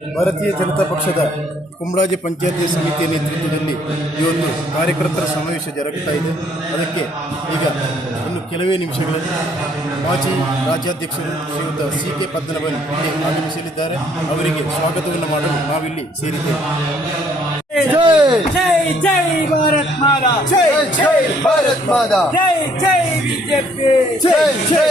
ಭಾರತೀಯ ಜನತಾ ಪಕ್ಷದ ಕುಂಬಳಾಜಿ ಪಂಚಾಯತಿ ಸಮಿತಿಯ ನೇತೃತ್ವದಲ್ಲಿ ಇವತ್ತು ಕಾರ್ಯಕರ್ತರ ಸಮಾವೇಶ ಜರುಗುತ್ತಾ ಇದೆ. ಅದಕ್ಕೆ ಈಗ ಇನ್ನು ಕೆಲವೇ ನಿಮಿಷಗಳಲ್ಲಿ ಮಾಜಿ ರಾಜ್ಯಾಧ್ಯಕ್ಷರು ಶ್ರೀಯುತ ಸಿ ಕೆ ಪದ್ಮನಾಭನ್ ಇಲ್ಲಿ ಆಗಮಿಸಲಿದ್ದಾರೆ. ಅವರಿಗೆ ಸ್ವಾಗತವನ್ನು ಮಾಡಲು ನಾವಿಲ್ಲಿ ಸೇರಿದ್ದೇವೆ. ಜೈ ಜೈ ಭಾರತ್ ಮಾತಾ ಜೈ ಜೈ. ಭಾರತ್ ಮಾತಾ ಜೈ ಜೈ ಬಿಜೆಪಿ. ಜೈ ಜೈ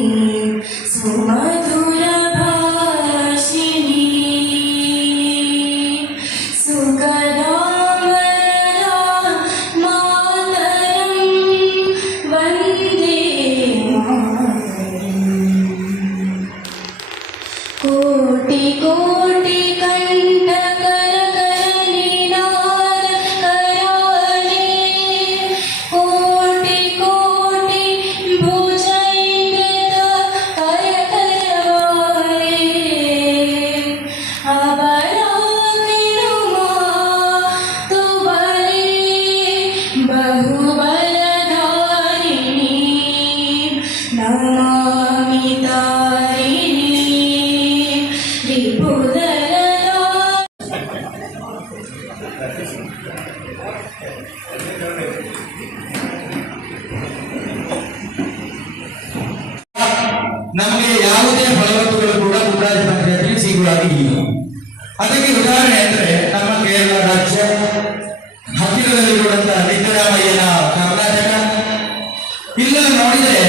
ನಮಗೆ ಯಾವುದೇ ಫಲವತ್ತುಗಳು ಕೂಡ ಪಂಚಾಯತಿಗೆ ಸಿಗುವಾಗಿ ಇಲ್ಲ ಅದಕ್ಕೆ ಉದಾಹರಣೆ ಅಂದ್ರೆ ನಮ್ಮ ಕೇರಳ ರಾಜ್ಯ ಹತ್ತಿರದಲ್ಲಿರುವಂತಹ ಸಿದ್ದರಾಮಯ್ಯನ ಕರ್ನಾಟಕ. ಇಲ್ಲ, ನೋಡಿದರೆ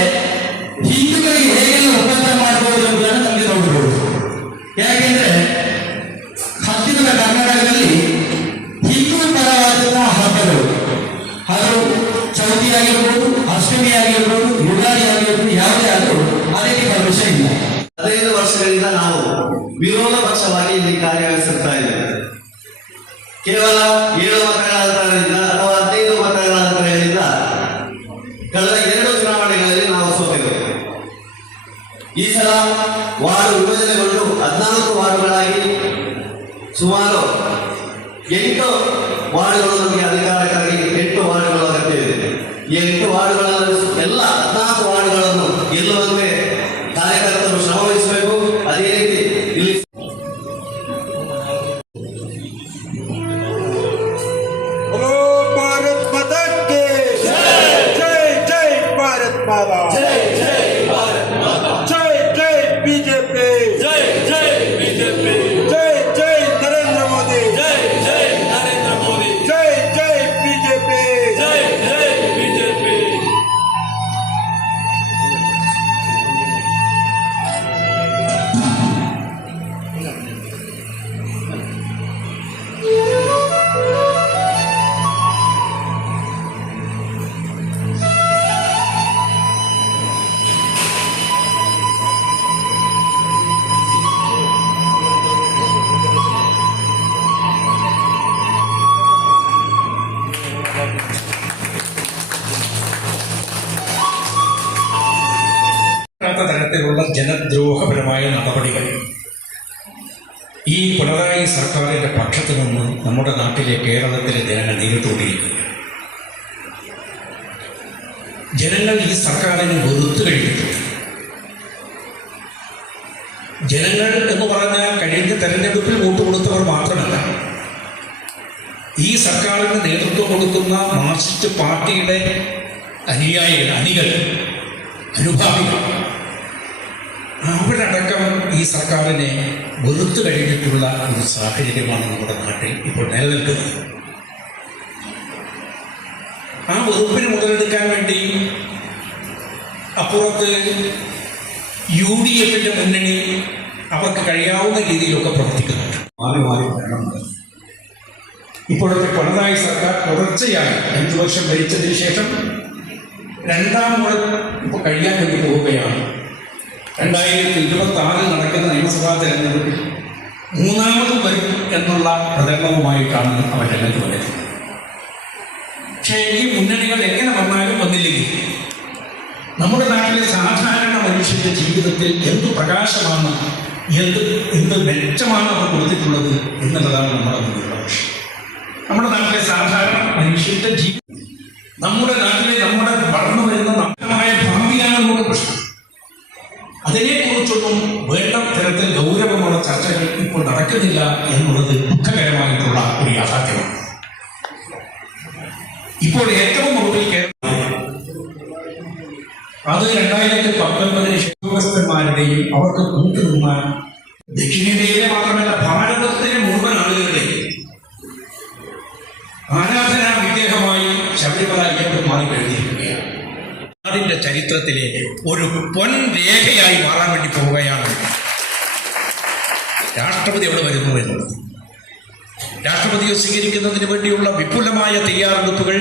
ವಿರೋಧ ಪಕ್ಷವಾಗಿ ಇಲ್ಲಿ ಕಾರ್ಯನಿರ್ವಹಿಸುತ್ತಾ ಇದೆ ಕೇವಲ ಏಳು ಮತಗಳ ಅಥವಾ ಹದಿನೈದು ಮತಗಳ ಕಳೆದ ಎರಡು ಚುನಾವಣೆಗಳಲ್ಲಿ ನಾವು ಸೋತಿದ್ದೇವೆ. ಈ ಸಲ ವಾರ್ಡ್ ವಿಭಜನೆಗೊಂಡು ಹದಿನಾಲ್ಕು ವಾರ್ಡ್ಗಳಾಗಿ ಸುಮಾರು ಎಂಟು ವಾರ್ಡ್ಗಳು ನಮಗೆ ಅಧಿಕಾರಕ್ಕಾಗಿ ಎಂಟು ವಾರ್ಡ್ಗಳು ಅಗತ್ಯವಿದೆ. ಎಂಟು ವಾರ್ಡ್ಗಳಲ್ಲಿ തരത്തിലുള്ള ജനദ്രോഹപരമായ നടപടികൾ. ഈ പിണറായി സർക്കാരിന്റെ പക്ഷത്തു നിന്ന് നമ്മുടെ നാട്ടിലെ കേരളത്തിലെ ജനങ്ങൾ നേരിട്ടുകൊണ്ടിരിക്കുന്നു ജനങ്ങൾ ഈ സർക്കാരിനെ വെറുത്തു കഴിഞ്ഞിട്ടുണ്ട് ജനങ്ങൾ എന്ന് പറഞ്ഞാൽ കഴിഞ്ഞ തെരഞ്ഞെടുപ്പിൽ വോട്ട് കൊടുത്തവർ മാത്രമല്ല ഈ സർക്കാരിന് നേതൃത്വം കൊടുക്കുന്ന മാർക്സിസ്റ്റ് പാർട്ടിയുടെ അനുയായികൾ അണികൾ അനുഭാവികൾ അവരടക്കം ഈ സർക്കാരിനെ വെറുത്തു കഴിഞ്ഞിട്ടുള്ള ഒരു സാഹചര്യമാണ് നമ്മുടെ നാട്ടിൽ ഇപ്പോൾ നിലനിൽക്കുന്നത്. ആ വെറുപ്പിന് മുതലെടുക്കാൻ വേണ്ടി അപ്പുറത്ത് യു ഡി എഫിന്റെ മുന്നണി അവർക്ക് കഴിയാവുന്ന രീതിയിലൊക്കെ പ്രവർത്തിക്കുന്നുണ്ട്. മാറി മാറി വരണമുണ്ട് ഇപ്പോഴത്തെ പിണറായി സർക്കാർ തുടർച്ചയായി അഞ്ചു വർഷം ഭരിച്ചതിന് ശേഷം രണ്ടാം മുഴ ഇപ്പൊ കഴിയാൻ വേണ്ടി പോവുകയാണ്. രണ്ടായിരത്തി ഇരുപത്തി ആറിൽ നടക്കുന്ന നിയമസഭാ തെരഞ്ഞെടുപ്പിൽ മൂന്നാമത് വരും എന്നുള്ള പ്രചരണവുമായിട്ടാണ് അവർ രംഗത്ത് വരുന്നത് പക്ഷേ ഈ മുന്നണികൾ എങ്ങനെ വന്നാലും വന്നില്ലെങ്കിൽ നമ്മുടെ നാട്ടിലെ സാധാരണ മനുഷ്യന്റെ ജീവിതത്തിൽ എന്ത് പ്രകാശമാണ് എന്ത് എന്ത് മെച്ചമാണ് അവർ കൊടുത്തിട്ടുള്ളത് എന്നുള്ളതാണ് നമ്മുടെ മുന്നിലുള്ള നമ്മുടെ നാട്ടിലെ സാധാരണ മനുഷ്യന്റെ ജീവിതം നമ്മുടെ നാട്ടിലെ നമ്മുടെ വളർന്നു വരുന്ന ഇപ്പോൾ ഏറ്റവും കൂടുതൽ അത് രണ്ടായിരത്തി പത്തൊൻപതിന് ഉദ്യോഗസ്ഥന്മാരുടെയും അവർക്ക് കൂട്ടുനിന്ന ദക്ഷിണേന്ത്യയിലെ മാത്രമല്ല ഭാരതത്തിലെ മുഴുവൻ ആളുകളുടെയും ആരാധനാ വിഗ്രഹമായി ശബരിമല അയ്യപ്പൻ മാറിക്കഴിഞ്ഞിരിക്കുകയാണ്. നാടിന്റെ ചരിത്രത്തിലെ ഒരു പൊൻരേഖയായി മാറാൻ വേണ്ടി പോവുകയാണ് രാഷ്ട്രപതി അവിടെ വരുന്നു എന്നുള്ളത്. രാഷ്ട്രപതിയെ സ്വീകരിക്കുന്നതിന് വേണ്ടിയുള്ള വിപുലമായ തയ്യാറെടുപ്പുകൾ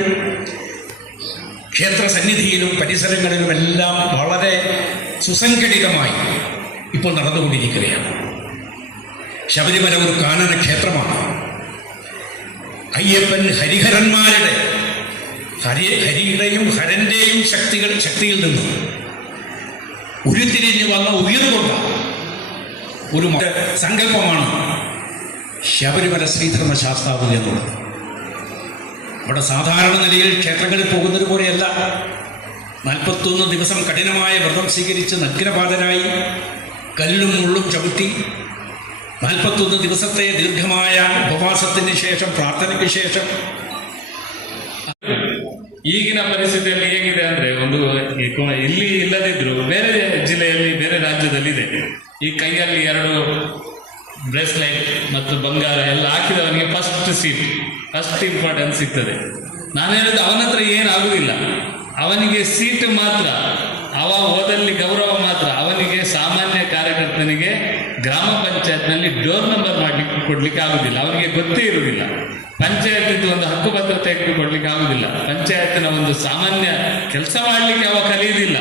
ക്ഷേത്ര സന്നിധിയിലും പരിസരങ്ങളിലുമെല്ലാം വളരെ സുസംഘടിതമായി ഇപ്പോൾ നടന്നുകൊണ്ടിരിക്കുകയാണ്. ശബരിമല ഒരു കാനന ക്ഷേത്രമാണ്. അയ്യപ്പൻ ഹരിഹരന്മാരുടെ ഹരി ഹരിയുടെയും ഹരന്റെയും ശക്തികൾ ശക്തിയിൽ നിന്ന് ഉരുത്തിരിഞ്ഞു വന്ന ഉയർന്നുള്ള ഒരു സങ്കല്പമാണ് ശബരിമല ശ്രീധർമ്മ ശാസ്താവ് എന്നുള്ളത് അവിടെ സാധാരണ നിലയിൽ ക്ഷേത്രങ്ങളിൽ പോകുന്നത് പോലെയല്ല നാൽപ്പത്തൊന്ന് ദിവസം കഠിനമായ വ്രതം സ്വീകരിച്ച് നഗ്നപാതനായി കല്ലും മുള്ളും ചവിട്ടി നാൽപ്പത്തൊന്ന് ദിവസത്തെ ദീർഘമായ ഉപവാസത്തിന് ശേഷം പ്രാർത്ഥനയ്ക്ക് ശേഷം ಈಗಿನ ಪರಿಸ್ಥಿತಿಯಲ್ಲಿ ಹೇಗಿದೆ ಅಂದ್ರೆ ಒಂದು ಈ ಕೊ- ಇಲ್ಲಿ ಇಲ್ಲದಿದ್ರು ಬೇರೆ ಜಿಲ್ಲೆಯಲ್ಲಿ ಬೇರೆ ರಾಜ್ಯದಲ್ಲಿ ಇದೆ ಈ ಕೈಯಲ್ಲಿ ಎರಡು ಬ್ರೇಸ್ಲೈಟ್ ಮತ್ತು ಬಂಗಾರ ಎಲ್ಲ ಹಾಕಿದವನಿಗೆ ಫಸ್ಟ್ ಸೀಟ್ ಫಸ್ಟ್ ಇಂಪಾರ್ಟೆನ್ಸ್ ಸಿಗ್ತದೆ. ನಾನು ಹೇಳಿದ್ದು ಅವನ ಹತ್ರ ಏನಾಗುವುದಿಲ್ಲ ಅವನಿಗೆ ಸೀಟ್ ಮಾತ್ರ ಅವ ಓದಲ್ಲಿ ಗೌರವ ಮಾತ್ರ. ಅವನಿಗೆ ಸಾಮಾನ್ಯ ಕಾರ್ಯಕರ್ತನಿಗೆ ಗ್ರಾಮ ಪಂಚಾಯತ್ನಲ್ಲಿ ಡೋರ್ ನಂಬರ್ ಮಾಡ್ಲಿಕ್ಕೆ ಕೊಡ್ಲಿಕ್ಕೆ ಆಗುದಿಲ್ಲ. ಅವನಿಗೆ ಗೊತ್ತೇ ಇರುವುದಿಲ್ಲ ಪಂಚಾಯತ್ ಒಂದು ಹಕ್ಕು ಭದ್ರತೆ ಕೊಡ್ಲಿಕ್ಕೆ ಆಗುದಿಲ್ಲ. ಪಂಚಾಯತ್ನ ಒಂದು ಸಾಮಾನ್ಯ ಕೆಲಸ ಮಾಡಲಿಕ್ಕೆ ಅವ ಕಲಿಯುವುದಿಲ್ಲ